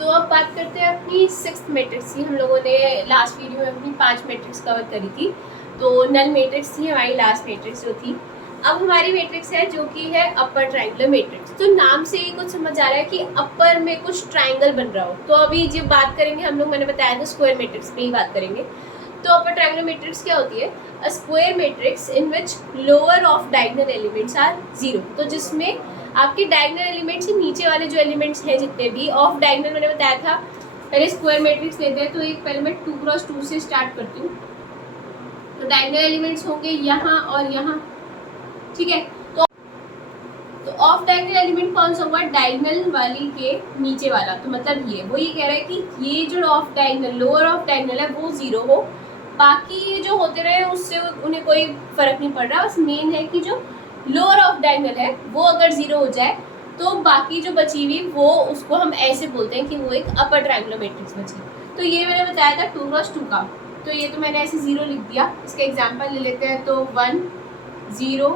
तो अब बात करते हैं अपनी सिक्स्थ मैट्रिक्स की। हम लोगों ने लास्ट वीडियो में अपनी 5 मैट्रिक्स कवर करी थी, तो नल मैट्रिक्स थी हमारी लास्ट मैट्रिक्स जो थी। अब हमारी मैट्रिक्स है जो कि है अपर ट्रायंगुलर मैट्रिक्स। तो नाम से ही कुछ समझ आ रहा है कि अपर में कुछ ट्रायंगल बन रहा हो। तो अभी जब बात करेंगे हम लोग, मैंने बताया था स्क्वायर मैट्रिक्स पे ही बात करेंगे। तो अपर ट्रायंगुलर मैट्रिक्स क्या होती है? A square matrix in which lower off diagonal elements are zero. तो जिसमें आपके डायगोनल एलिमेंट्स से नीचे वाले जो एलिमेंट्स हैं जितने भी ऑफ डायगोनल, मैंने बताया था पहले स्क्वायर मैट्रिक्स लेते हैं। तो एक पहले मैं 2x2 से स्टार्ट करती हूँ। तो डायगोनल एलिमेंट्स होंगे यहाँ और यहाँ, ठीक है। तो ऑफ डायगोनल एलिमेंट कौन सा हुआ? डायगोनल वाली के नीचे वाला। तो मतलब वो ये कह रहा है कि ये जो of diagonal, lower off diagonal है वो जीरो हो, बाकी ये जो होते रहे उससे उन्हें कोई फर्क नहीं पड़ रहा। बस मेन है कि जो लोअर ऑफ डायगोनल है वो अगर जीरो हो जाए तो बाकी जो बची हुई वो उसको हम ऐसे बोलते हैं कि वो एक अपर ट्रायंगुलर मैट्रिक्स बची। तो ये मैंने बताया था 2x2 का। तो ये तो मैंने ऐसे जीरो लिख दिया। इसका एग्जाम्पल ले लेते हैं। तो 1 0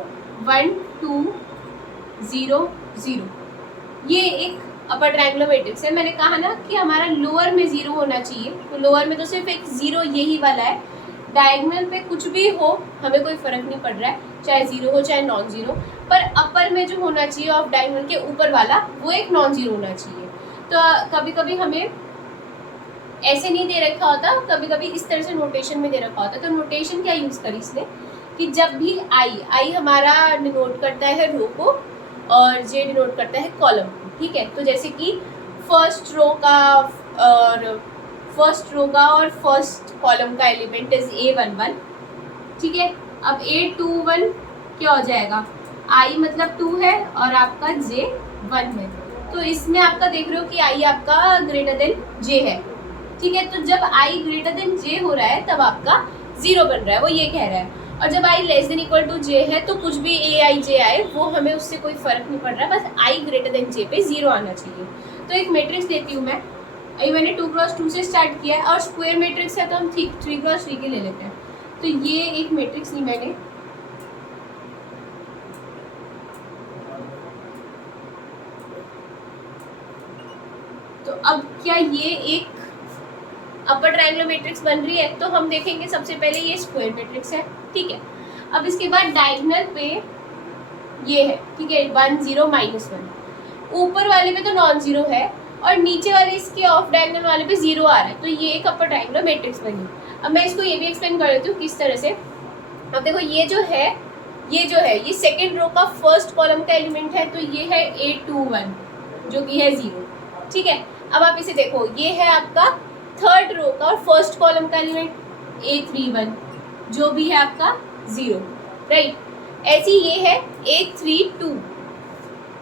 1 2 0 0, ये एक अपर ट्रायंगुलर मैट्रिक्स है। मैंने कहा ना कि हमारा लोअर में जीरो होना चाहिए। तो लोअर में तो सिर्फ एक जीरो यही वाला है। डायगोनल पे कुछ भी हो हमें कोई फर्क नहीं पड़ रहा है, चाहे जीरो हो चाहे नॉन जीरो। पर अपर में जो होना चाहिए ऑफ डायगोनल के ऊपर वाला वो एक नॉन जीरो होना चाहिए। तो कभी कभी हमें ऐसे नहीं दे रखा होता, कभी कभी इस तरह से नोटेशन में दे रखा होता। तो नोटेशन क्या यूज करी इसने कि जब भी आई हमारा डिनोट करता है रो को और जे डिनोट करता है कॉलम को, ठीक है। तो जैसे कि फर्स्ट रो का और फर्स्ट कॉलम का एलिमेंट इज A11, ठीक है। अब A21 क्या हो जाएगा? I मतलब 2 है और आपका J 1 है। तो इसमें आपका देख रहे हो कि I आपका ग्रेटर देन J है, ठीक है। तो जब I ग्रेटर देन J हो रहा है तब आपका जीरो बन रहा है, वो ये कह रहा है। और जब I less than equal to J है तो कुछ भी AIJ आए वो हमें उससे कोई फर्क नहीं पड़ रहा, बस I ग्रेटर देन J पे जीरो आना चाहिए। तो एक मैट्रिक्स देती हूँ मैं। अभी मैंने 2x2 से स्टार्ट किया है और स्क्वायर मैट्रिक्स है तो हम 3x3 के ले लेते हैं। तो ये एक मैट्रिक्स ली मैंने। तो अब क्या ये एक अपर ट्रायंगुलर मैट्रिक्स बन रही है? तो हम देखेंगे सबसे पहले ये स्क्वायर मैट्रिक्स है, ठीक है। अब इसके बाद डायगोनल पे ये है, ठीक है, 1 0 -1। ऊपर वाले पे तो नॉन जीरो है और नीचे वाले इसके ऑफ डायगोनल वाले पे जीरो आ रहा है। तो ये एक अपर ट्रायंगुलर मैट्रिक्स बनी। अब मैं इसको ये भी एक्सप्लेन कर देती हूँ किस तरह से। अब देखो ये जो है ये सेकेंड रो का फर्स्ट कॉलम का एलिमेंट है। तो ये है A21 जो कि है जीरो, ठीक है। अब आप इसे देखो, ये है आपका थर्ड रो का और फर्स्ट कॉलम का एलिमेंट A31 जो भी है आपका जीरो, राइट। ऐसी ये है A32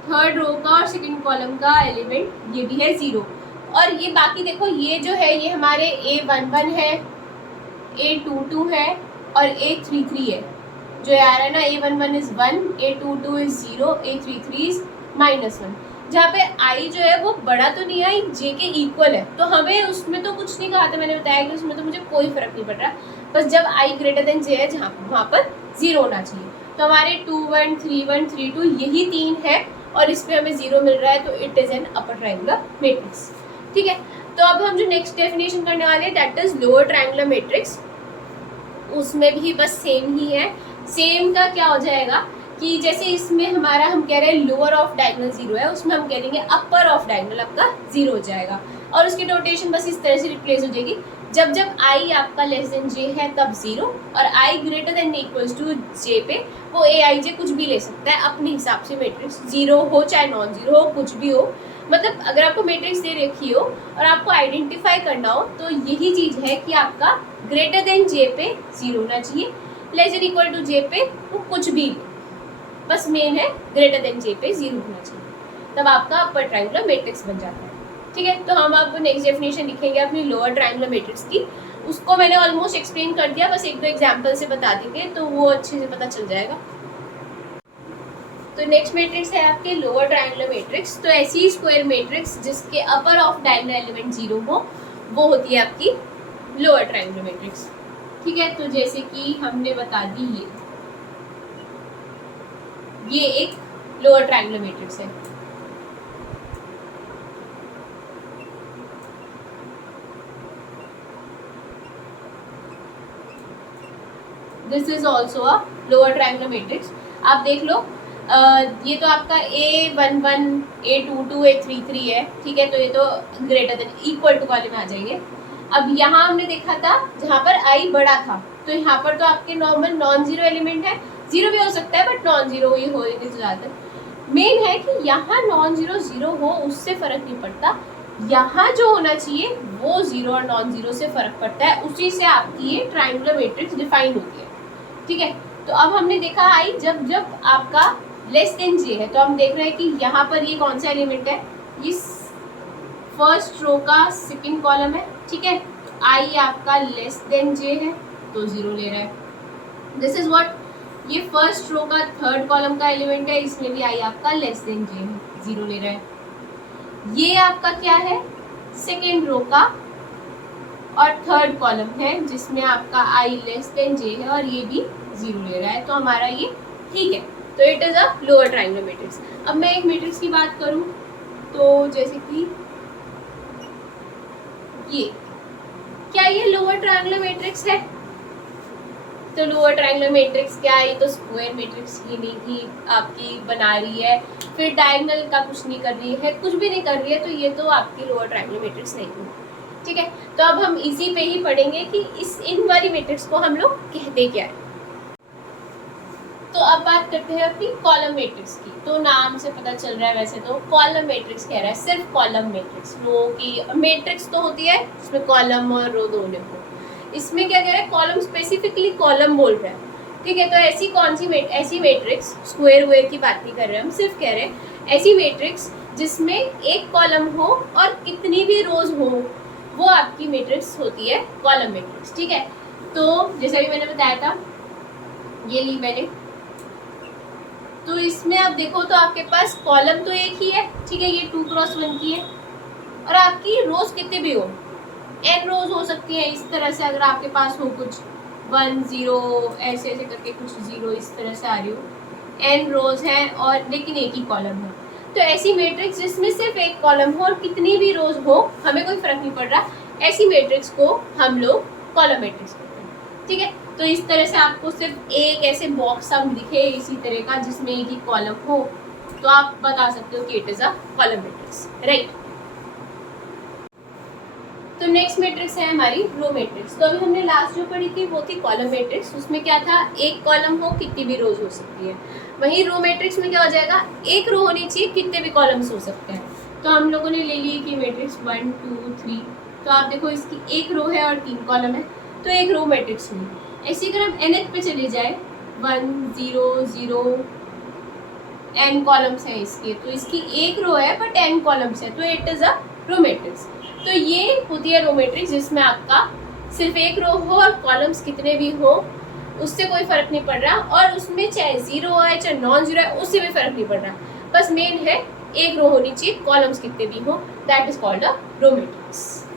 थर्ड रो का और सेकंड कॉलम का एलिमेंट, ये भी है जीरो। और ये बाकी देखो ये जो है ये हमारे A11 है, A22 है और A33 है। जो आ रहा है ना, A11 is 1, A22 is 0, A33 is -1। जहाँ पे I जो है वो बड़ा तो नहीं है, J के इक्वल है। तो हमें उसमें तो कुछ नहीं कहा था, मैंने बताया कि उसमें तो मुझे कोई फर्क नहीं पड़ रहा, बस जब I ग्रेटर देन J है जहाँ वहाँ पर जीरो होना चाहिए। तो हमारे 2 1 3 1 3 2 यही तीन है और इस पर हमें जीरो मिल रहा है। तो it is an upper triangular matrix, ठीक है। तो अब हम जो नेक्स्ट डेफिनेशन करने वाले हैं that is lower triangular matrix. उसमें भी बस सेम ही है। सेम का क्या हो जाएगा कि जैसे इसमें हमारा हम कह रहे हैं लोअर ऑफ डायगोनल जीरो है, उसमें हम कह देंगे अपर ऑफ डायगोनल आपका जीरो हो जाएगा। और उसकी नोटेशन बस इस तरह से रिप्लेस हो जाएगी, जब जब I आपका लेस देन J है तब जीरो और I greater than equals to J पे वो AIJ कुछ भी ले सकता है अपने हिसाब से। मैट्रिक्स जीरो हो चाहे नॉन जीरो हो, कुछ भी हो, मतलब अगर आपको मैट्रिक्स दे रखी हो और आपको आइडेंटिफाई करना हो तो यही चीज़ है कि आपका ग्रेटर देन J पे जीरो होना चाहिए, less than equal to J पे वो कुछ भी, बस मेन है ग्रेटर देन J पे जीरो होना चाहिए, तब आपका अपर ट्रायंगुलर मैट्रिक्स बन जाता है, ठीक है। तो हम अब नेक्स्ट डेफिनेशन लिखेंगे अपनी लोअर ट्रायंगुलर मैट्रिक्स की। उसको मैंने ऑलमोस्ट एक्सप्लेन कर दिया, बस एक दो एग्जांपल से बता देंगे तो वो अच्छे से पता चल जाएगा। तो नेक्स्ट मैट्रिक्स है आपके लोअर ट्रायंगुलर मैट्रिक्स। तो ऐसी स्क्वायर मैट्रिक्स जिसके अपर ऑफ डायगोनल एलिमेंट जीरो हो वो होती है आपकी लोअर ट्रायंगुलर मैट्रिक्स, ठीक है। तो जैसे कि हमने बता दी ये एक लोअर ट्रायंगुलर मैट्रिक्स है। This is also a lower triangular matrix. आप देख लो, ये तो आपका A11 A22 A33 है, ठीक है, तो ये तो ग्रेटर देन इक्वल टू वाले में आ जाएंगे। अब यहाँ हमने देखा था जहाँ पर I बड़ा था, तो यहाँ पर तो आपके नॉर्मल नॉन जीरो एलिमेंट है, जीरो भी हो सकता है बट नॉन जीरो ही होएगी तो ज़्यादातर। मेन है कि यहाँ नॉन जीरो जीरो हो उससे फर्क नहीं पड़ता, यहाँ जो होना चाहिए वो जीरो और नॉन जीरो से फर्क पड़ता है, उसी से आपकी ये ट्रायंगुलर मैट्रिक्स डिफाइन होती है, ठीक है। तो अब हमने देखा आई जब जब आपका लेस देन जे है, तो हम देख रहे हैं कि यहाँ पर ये कौन सा एलिमेंट है, इस फर्स्ट रो का सेकंड कॉलम है, ठीक है। आई आपका लेस देन जे है तो जीरो ले रहा है। दिस इज व्हाट, ये फर्स्ट रो का थर्ड कॉलम का एलिमेंट है, इसमें भी आई आपका लेस देन जे है, जीरो ले रहा है। ये आपका क्या है, सेकेंड रो का और थर्ड कॉलम है जिसमें आपका आई लेस देन जे है और ये भी जीरो ले रहा है, तो हमारा ये ठीक है, तो it is a lower triangular matrix. अब मैं एक मैट्रिक्स की बात करूं तो जैसे कि ये, क्या ये लोअर ट्रायंगुलर मैट्रिक्स है? तो लोअर ट्रायंगुलर मैट्रिक्स क्या है, ये तो स्क्वायर मैट्रिक्स ही नहीं की आपकी बना रही है, फिर डायगोनल का कुछ नहीं कर रही है, कुछ भी नहीं कर रही है, तो ये तो आपकी लोअर ट्रायंगुलर मैट्रिक्स नहीं है, ठीक है। तो अब हम इसी पे ही पढ़ेंगे कि इन वाली मैट्रिक्स को हम लोग कहते क्या है। तो अब बात करते हैं अपनी कॉलम मैट्रिक्स की। तो नाम से पता चल रहा है वैसे तो कॉलम मैट्रिक्स कह रहा है, सिर्फ कॉलम मैट्रिक्स, रो की मैट्रिक्स तो होती है इसमें कॉलम और रो दोनों को, इसमें क्या कह रहा है, कॉलम स्पेसिफिकली कॉलम बोल रहा है, ठीक है। तो ऐसी कौन सी ऐसी मैट्रिक्स, स्क्वायर वेयर की बात नहीं कर रहे हम, सिर्फ कह रहे हैं ऐसी मैट्रिक्स जिसमें एक कॉलम हो और कितनी भी रोज हो, वो आपकी मैट्रिक्स होती है कॉलम मैट्रिक्स, ठीक है। तो जैसा भी मैंने बताया था, ये ली मैंने, तो इसमें आप देखो तो आपके पास कॉलम तो एक ही है, ठीक है, ये 2x1 की है, और आपकी रोज कितने भी हो, n रोज हो सकती है इस तरह से, अगर आपके पास हो कुछ 1 0 ऐसे ऐसे करके कुछ 0 इस तरह से आ रही हो, n रोज है और लेकिन एक ही कॉलम है, तो ऐसी मैट्रिक्स जिसमें सिर्फ एक कॉलम हो और कितनी भी रोज हो, हमें कोई फर्क नहीं पड़ रहा, ऐसी मैट्रिक्स को हम लोग कॉलम मैट्रिक्स कहते हैं, ठीक है। तो इस तरह से आपको सिर्फ एक ऐसे बॉक्स सा दिखे इसी तरह का जिसमें एक ही कॉलम हो, तो आप बता सकते हो कि it is a column matrix, right. तो नेक्स्ट मैट्रिक्स है हमारी रो मैट्रिक्स। तो अभी हमने लास्ट जो पढ़ी थी वो थी कॉलम मैट्रिक्स, उसमें क्या था, एक कॉलम हो कितनी भी रोज हो सकती है। वहीं रो मैट्रिक्स में क्या हो जाएगा, एक रो होनी चाहिए कितने भी कॉलम्स हो सकते हैं। तो हम लोगों ने ले लिए कि मैट्रिक्स 1 2 3, तो आप देखो इसकी एक रो है और 3 कॉलम है, तो एक रो मैट्रिक्स हुई। ऐसे अगर हम nth पे चले जाए, 1 0 0 n कॉलम्स हैं इसके, तो इसकी एक रो है बट n कॉलम्स है, तो it is a row matrix. तो ये होती है रो मैट्रिक्स जिसमें आपका सिर्फ एक रो हो और कॉलम्स कितने भी हो उससे कोई फर्क नहीं पड़ रहा, और उसमें चाहे जीरो है चाहे नॉन जीरो है उससे भी फर्क नहीं पड़ रहा, बस मेन है एक रो होनी चाहिए, कॉलम्स कितने भी हो, that is called a row matrix.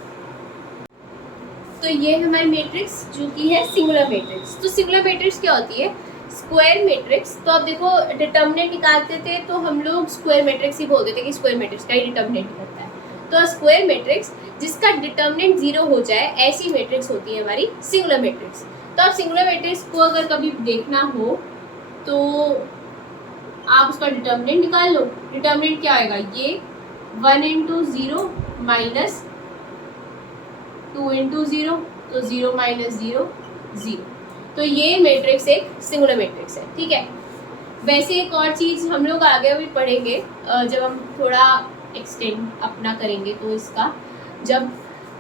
तो ये है हमारी मैट्रिक्स जो कि है सिंगुलर मैट्रिक्स। तो सिंगुलर मैट्रिक्स क्या होती है, स्क्वायर मैट्रिक्स। तो अब देखो डिटर्मिनेंट निकालते थे तो हम लोग स्क्वायर मैट्रिक्स ही बोलते थे कि स्क्वायर मैट्रिक्स का ही डिटर्मिनेंट करता है, तो स्क्वायर मैट्रिक्स जिसका डिटर्मिनेंट 0 हो जाए ऐसी मैट्रिक्स होती है हमारी सिंगुलर मैट्रिक्स। तो आप सिंगुलर मैट्रिक्स को अगर कभी देखना हो तो आप उसका डिटर्मिनेंट निकाल लो। डिटर्मिनेंट क्या आएगा, ये 1 × 0 माइनस 2 × 0, तो 0 - 0 0, तो ये मैट्रिक्स एक सिंगुलर मैट्रिक्स है, ठीक है। वैसे एक और चीज़ हम लोग आगे अभी पढ़ेंगे जब हम थोड़ा एक्सटेंड अपना करेंगे तो इसका जब,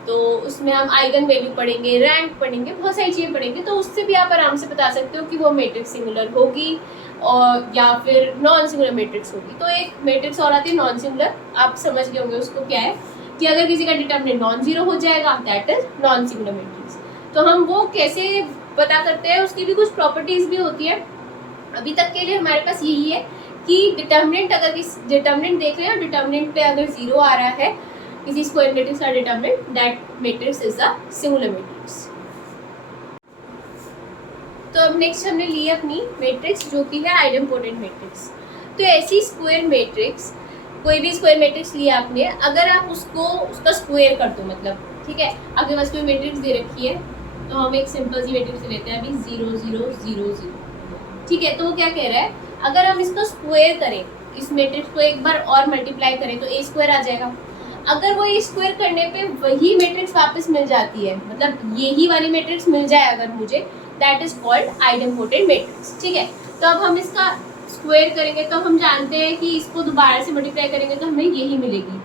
तो उसमें हम आइगन वैल्यू पढ़ेंगे, रैंक पढ़ेंगे, बहुत सारी चीज़ें पढ़ेंगे, तो उससे भी आप आराम से बता सकते हो कि वो मैट्रिक्स सिंगुलर होगी और या फिर नॉन सिंगुलर मैट्रिक्स होगी। तो एक मैट्रिक्स और आती है नॉन सिंगुलर, आप समझ गए होंगे उसको क्या है, कि अगर किसी का डिटर्मिनेंट नॉन जीरो हो जाएगा that is non singular matrix. तो हम वो कैसे पता करते हैं, उसकी भी कुछ प्रॉपर्टीज भी होती है। अभी तक के लिए हमारे पास यही है कि डिटर्मिनेंट, अगर डिटर्मिनेंट देख रहे हैं, डिटर्मिनेंट पे अगर 0 आ रहा है किसी स्क्वायर मैट्रिक्स का determinant, that matrix is a singular matrix. तो अब नेक्स्ट हमने ली अपनी मैट्रिक्स जो कि है आइडेम्पोटेंट मैट्रिक्स। तो ऐसी स्क्वायर मैट्रिक्स, कोई भी स्क्वायर मैट्रिक्स लिया आपने, अगर आप उसका स्क्वायर कर दो, मतलब ठीक है, आपके पास कोई मैट्रिक्स दे रखी है तो हम एक सिंपल सी मैट्रिक्स लेते हैं अभी 0 0 0 0। ठीक है, तो वो क्या कह रहा है, अगर हम इसको स्क्वायर करें, इस मैट्रिक्स को एक बार और मल्टीप्लाई करें तो ए स्क्वायर आ जाएगा। अगर वो ए स्क्वायर करने पे वही मैट्रिक्स वापस मिल जाती है, मतलब यही वाली मैट्रिक्स मिल जाए अगर मुझे, that is called idempotent matrix. ठीक है, तो अब हम इसका स्क्वायर करेंगे तो हम जानते हैं कि इसको दोबारा से मल्टीप्लाई करेंगे तो हमें यही मिलेगी,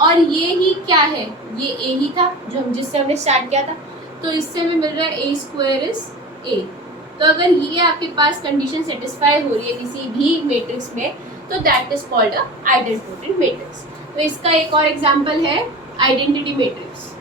और ये ही क्या है, ये ए ही था जो हम जिससे हमने स्टार्ट किया था, तो इससे हमें मिल रहा है ए स्क्वायर इज ए। तो अगर ये आपके पास कंडीशन सेटिस्फाई हो रही है किसी भी मैट्रिक्स में, तो that is called a identity matrix. तो इसका एक और एग्जांपल है आइडेंटिटी मैट्रिक्स,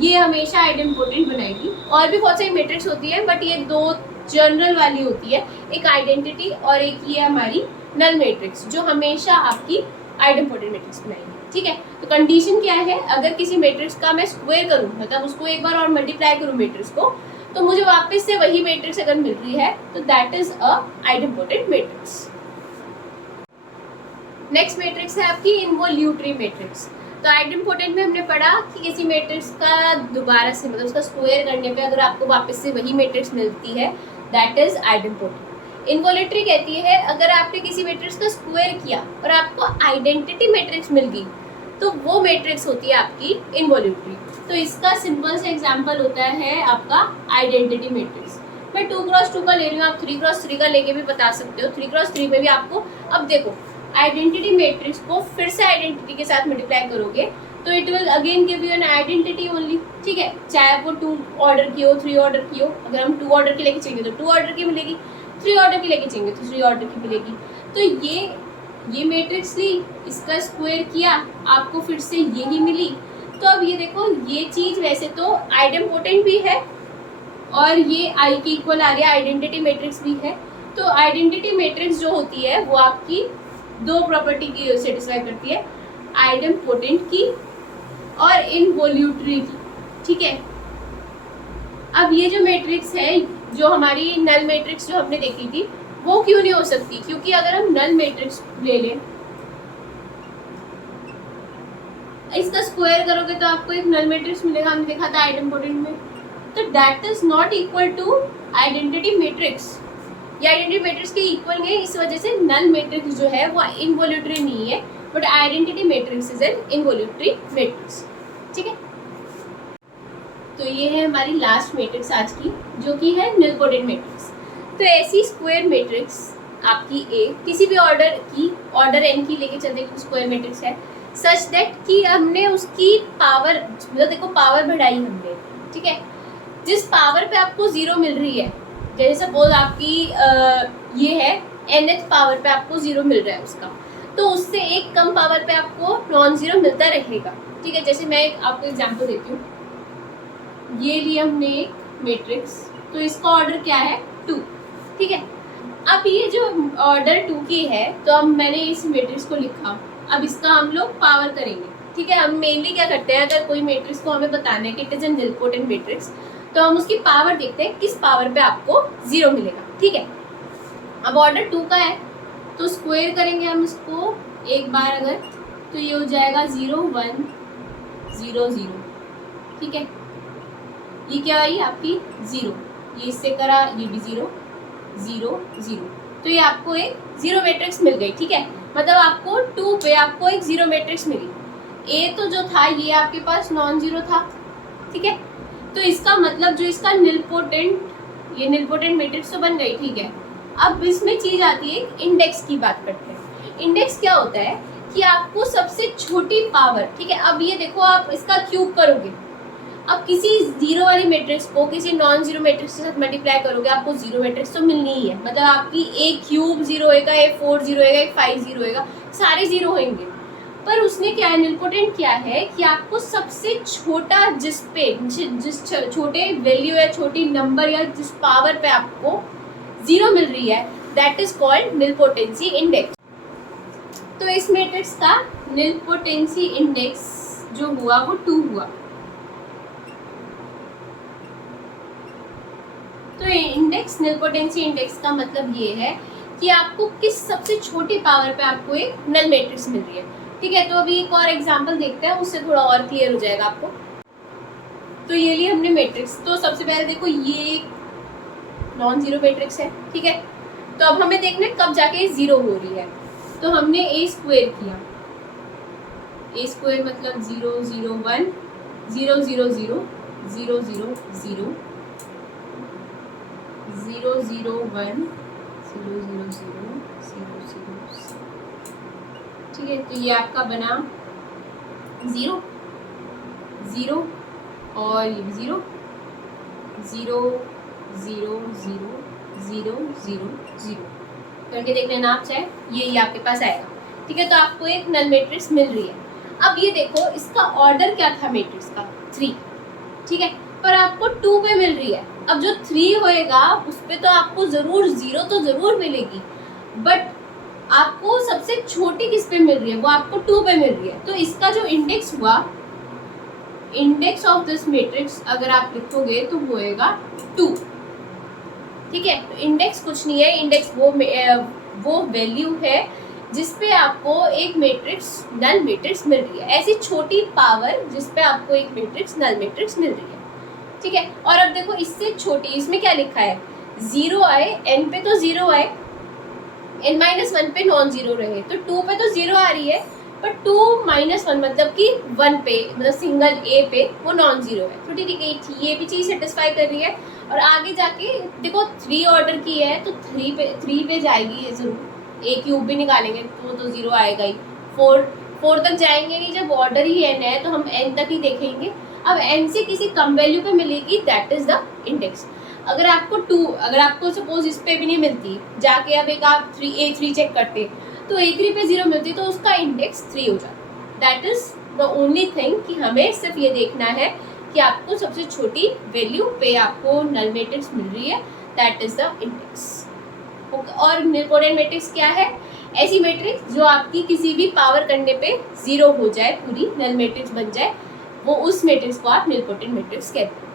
ये हमेशा आइडेंटिटी बनाएगी। और भी बहुत सारी मैट्रिक्स होती है, बट ये दो जनरल वाली होती है, एक आइडेंटिटी और एक ये हमारी नल मैट्रिक्स, जो हमेशा आपकी आइडेंटिटी मैट्रिक्स बनाएगी। ठीक है, तो कंडीशन क्या है, अगर किसी मैट्रिक्स का मैं स्क्वायर करूं, मतलब उसको एक बार और मल्टीप्लाई करूं मैट्रिक्स को, तो मुझे वापस से वही मैट्रिक्स अगर मिल रही है तो that is a identity matrix. Next matrix है आपकी इनवोल्यूटरी मैट्रिक्स। तो आइडेंटिटी में हमने पढ़ा कि किसी मैट्रिक्स का दोबारा से, मतलब उसका स्क्वायर करने पे अगर आपको वापस से वही मैट्रिक्स मिलती है, दैट इज आइडेंटिटी। इनवोल्यूटरी कहती है अगर आपने किसी मैट्रिक्स का स्क्वायर किया और आपको आइडेंटिटी मैट्रिक्स मिल गई, तो वो मैट्रिक्स होती है आपकी इनवोल्यूटरी। तो इसका सिंपल से एग्जांपल होता है आपका आइडेंटिटी मैट्रिक्स। मैं 2x2 का ले रही हूँ, आप 3x3 का लेके भी बता सकते हो। 3x3 में भी आपको, अब देखो आइडेंटिटी मैट्रिक्स को फिर से आइडेंटिटी के साथ मल्टीप्लाई करोगे तो it will again give you an identity only. ठीक है, चाहे वो 2 ऑर्डर की हो, 3 ऑर्डर की हो, अगर हम 2 ऑर्डर की लेके चाहिए तो 2 ऑर्डर की मिलेगी, 3 ऑर्डर की लेके चाहिए तो 3 ऑर्डर की मिलेगी। तो ये मैट्रिक्स ली, इसका स्क्वायर किया, आपको फिर से यही मिली। तो अब ये देखो, ये चीज वैसे तो आइडेम्पोटेंट भी है और ये आई के इक्वल आ रही है, आइडेंटिटी मैट्रिक्स भी है। तो आइडेंटिटी मैट्रिक्स जो होती है वो आपकी दो प्रॉपर्टी की सेटिस्फाई करती है, आइडेम्पोटेंट की और इनवोल्यूटरी की। ठीक है, अब ये जो मैट्रिक्स है, जो हमारी नल मैट्रिक्स जो हमने देखी थी, वो क्यों नहीं हो सकती, क्योंकि अगर हम नल मैट्रिक्स ले लें, इसका स्क्वायर करोगे तो आपको एक नल मैट्रिक्स मिलेगा, हमने देखा था आइडेम्पोटेंट में, तो that is not equal to identity matrix. ये आइडेंटिटी मैट्रिक्स के इक्वल नहीं है, इस वजह से नल मैट्रिक्स जो है वो इनवोल्यूटरी नहीं है, but identity matrix is an involutory matrix. ठीक है, तो ये है हमारी लास्ट मैट्रिक्स आज की, जो कि है निलपोटेंट मैट्रिक्स। तो ऐसी स्क्वायर मैट्रिक्स आपकी ए किसी भी ऑर्डर की, ऑर्डर एन की लेके चलते हैं, स्क्वायर मैट्रिक्स है सच दैट कि हमने उसकी पावर, मतलब देखो पावर बढ़ाई हमने। ठीक है, जिस पावर पे आपको 0 मिल रही है, जैसे सपोज आपकी ये है nth पावर पे आपको 0 मिल रहा है उसका, तो उससे एक कम पावर पे आपको नॉन जीरो मिलता रहेगा। ठीक है, जैसे मैं आपको एग्जांपल देती हूँ, ये लिए हमने एक मैट्रिक्स, तो इसका ऑर्डर क्या है 2। ठीक है, अब ये जो ऑर्डर 2 की है, तो अब मैंने इस मैट्रिक्स को लिखा, अब इसका हम लोग पावर करेंगे। ठीक है, हम मेनली क्या करते हैं, अगर कोई मैट्रिक्स को हमें बताना है कि it is an nilpotent matrix, तो हम उसकी पावर देखते हैं, किस पावर पे आपको 0 मिलेगा। ठीक है, अब ऑर्डर 2 का है तो स्क्वायर करेंगे हम इसको एक बार अगर, तो ये हो जाएगा 0 1 0 0। ठीक है, ये क्या आई आपकी 0, ये इससे करा, ये भी 0 0 0, तो ये आपको एक 0 मैट्रिक्स मिल गई। ठीक है, मतलब आपको 2 पे आपको एक 0 मैट्रिक्स मिली। ए तो जो था ये आपके पास नॉन जीरो था। ठीक है, तो इसका मतलब जो इसका निलपोटेंट, ये निलपोटेंट मैट्रिक्स तो बन गई। ठीक है, अब इसमें चीज आती है, इंडेक्स की बात करते हैं। इंडेक्स क्या होता है कि आपको सबसे छोटी पावर, ठीक है, अब ये देखो आप इसका क्यूब करोगे, अब किसी 0 वाली मैट्रिक्स को किसी नॉन जीरो मैट्रिक्स के साथ मल्टीप्लाई करोगे, आपको 0 मैट्रिक्स तो मिलनी ही है, मतलब आपकी ए क्यूब 0 होएगा, ए 4 0 होएगा, ए 5 0 होएगा, सारे 0 होंगे। पर उसने क्या है, निलपोटेंट क्या है कि आपको सबसे छोटा जिस छोटे वैल्यू या छोटी नंबर या जिस पावर पे आपको 0 मिल रही है, दैट इज कॉल्ड निलपोटेंसी इंडेक्स। तो इस मैट्रिक्स का निलपोटेंसी इंडेक्स जो हुआ वो 2 हुआ। तो इंडेक्स, निलपोटेंसी इंडेक्स का मतलब ये है कि आपको किस सबसे छोटी पावर पे आपको एक नल मैट्रिक्स मिल रही है। ठीक है, तो अभी एक और एग्जांपल देखते हैं, उससे थोड़ा और क्लियर हो जाएगा आपको। तो ये लिए हमने मैट्रिक्स। तो सबसे पहले देखो ये नॉन जीरो मैट्रिक्स है, ठीक है। तो अब हमें देखना है कब जाके जीरो हो रही है। तो हमने ए स्क्वायर किया, ए स्क्वायर मतलब 0 0 1 0 0 0 0 0 0 0 0 1 0 0 0 0 0, ठीक है। तो ये आपका बना 0 0 और ये 0 0 0 0 0 0 0 करके देख लेना आप चाहे, ये आपके पास आएगा, ठीक है। तो आपको एक नल मैट्रिक्स मिल रही है। अब ये देखो इसका ऑर्डर क्या था मैट्रिक्स का 3, ठीक है, पर आपको 2 पे मिल रही है। अब जो 3 होएगा उस पे तो आपको जरूर 0 तो जरूर मिलेगी, बट आपको सबसे छोटी किस पे मिल रही है, वो आपको 2 पे मिल रही है। तो इसका जो इंडेक्स हुआ, इंडेक्स ऑफ दिस मैट्रिक्स अगर आप लिखोगे तो होएगा 2, ठीक है। तो इंडेक्स कुछ नहीं है, इंडेक्स वो वैल्यू है जिसपे आपको एक मैट्रिक्स नल मैट्रिक्स मिल रही है, ऐसी छोटी पावर जिसपे आपको एक मैट्रिक्स नल मैट्रिक्स मिल रही है, ठीक है। और अब देखो इससे छोटी, इसमें क्या लिखा है 0 आए, n पे तो 0 आए, n-1 पे नॉन जीरो रहे, तो 2 पे तो 0 आ रही है, पर 2-1 मतलब कि 1 पे मतलब सिंगल ए पे वो नॉन जीरो है। तो ठीक है, ये भी चीज़ सेटिस्फाई कर रही है। और आगे जाके देखो 3 ऑर्डर की है तो 3 पे जाएगी ये जरूर, ए क्यूब भी निकालेंगे तो 0 आएगा ही। 4 तक जाएंगे नहीं, जब ऑर्डर ही n है तो हम n तक ही देखेंगे। अब n से किसी कम वैल्यू पे मिलेगी, दैट इज द इंडेक्स। अगर आपको सपोज इस पे भी नहीं मिलती, जाके अब एक आप A3 चेक करते तो A3 पे 0 मिलती तो उसका इंडेक्स 3 हो जाता। That is the only thing कि हमें सिर्फ ये देखना है कि आपको सबसे छोटी वैल्यू पे आपको नल मैट्रिक्स मिल रही है, दैट इज द इंडेक्स। और निलपोटेंट मैट्रिक्स क्या है, ऐसी मैट्रिक्स जो आपकी किसी भी पावर करने पे 0 हो जाए, पूरी नल मैट्रिक्स बन जाए, वो उस मैट्रिक्स को आप निलपोटेंट मैट्रिक्स कहते हैं।